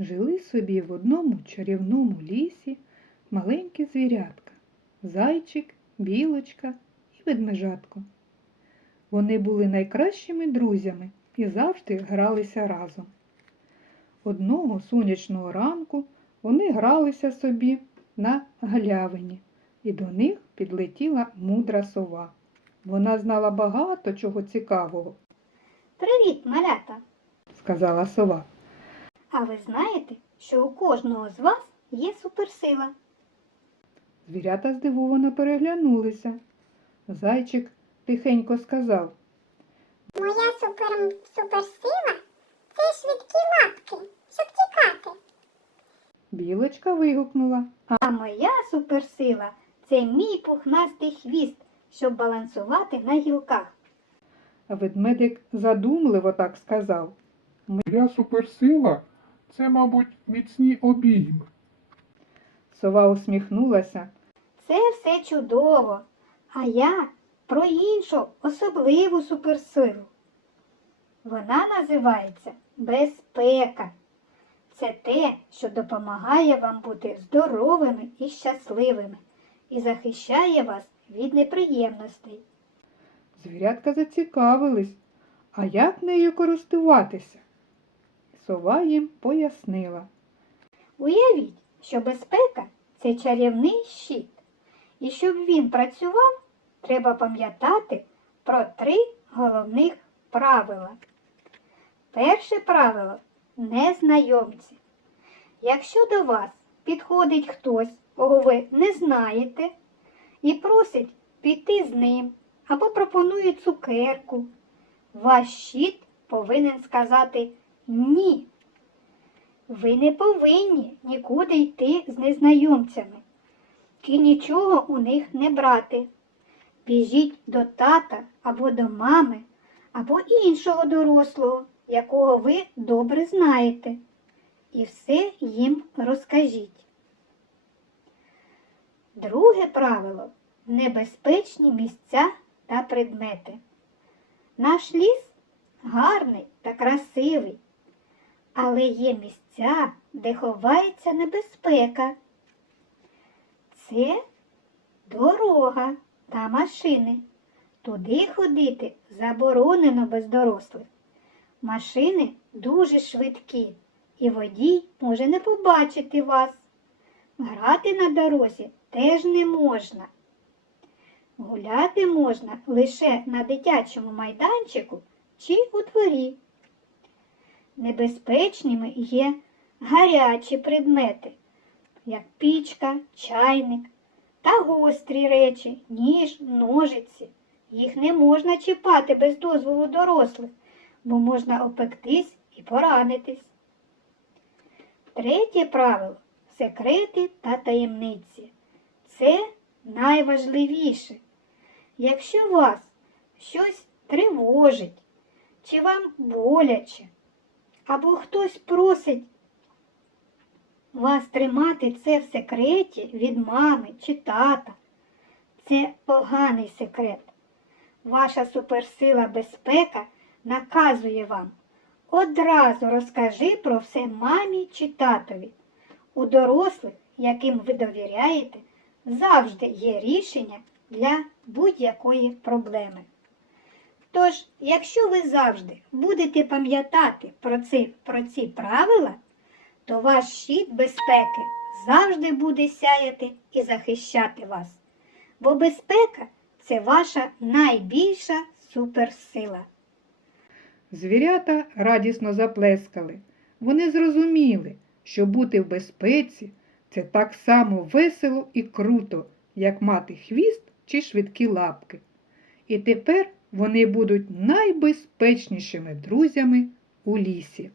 Жили собі в одному чарівному лісі маленькі звірятка зайчик, білочка і ведмежатко. Вони були найкращими друзями і завжди гралися разом. Одного сонячного ранку вони гралися собі на галявині, і до них підлетіла мудра сова. Вона знала багато чого цікавого, Привіт, малята! сказала сова. А ви знаєте, що у кожного з вас є суперсила? Звірята здивовано переглянулися. Зайчик тихенько сказав Моя супер, суперсила це швидкі лапки, щоб тікати. Білочка вигукнула, А моя суперсила це мій пухнастий хвіст, щоб балансувати на гілках. а ведмедик задумливо так сказав. Моя суперсила це, мабуть, міцні обійми. Сова усміхнулася. Це все чудово. А я про іншу особливу суперсилу. Вона називається безпека. Це те, що допомагає вам бути здоровими і щасливими і захищає вас від неприємностей. Звірятка зацікавились, а як нею користуватися? Сова їм пояснила. Уявіть, що безпека це чарівний щит. І щоб він працював, треба пам'ятати про три головних правила. Перше правило незнайомці. Якщо до вас підходить хтось, кого ви не знаєте, і просить піти з ним або пропонує цукерку, ваш щит повинен сказати ні. Ви не повинні нікуди йти з незнайомцями і нічого у них не брати. Біжіть до тата або до мами, або іншого дорослого, якого ви добре знаєте, і все їм розкажіть. Друге правило небезпечні місця та предмети. Наш ліс гарний та красивий, але є місця, де ховається небезпека. Це дорога та машини. Туди ходити заборонено без дорослих. Машини дуже швидкі, і водій може не побачити вас. Грати на дорозі теж не можна. Гуляти можна лише на дитячому майданчику чи у дворі. Небезпечними є гарячі предмети, як пічка, чайник та гострі речі, ніж, ножиці. Їх не можна чіпати без дозволу дорослих, бо можна опектись і поранитись. Третє правило секрети та таємниці. Це найважливіше. Якщо вас щось тривожить, чи вам боляче, або хтось просить вас тримати це в секреті від мами чи тата, це поганий секрет. Ваша суперсила безпека наказує вам. Одразу розкажи про все мамі чи татові. У дорослих, яким ви довіряєте, завжди є рішення для будь-якої проблеми. Тож, якщо ви завжди будете пам'ятати про ці, про ці правила, то ваш щит безпеки завжди буде сяяти і захищати вас. Бо безпека це ваша найбільша суперсила. Звірята радісно заплескали. Вони зрозуміли, що бути в безпеці це так само весело і круто, як мати хвіст чи швидкі лапки. І тепер вони будуть найбезпечнішими друзями у лісі.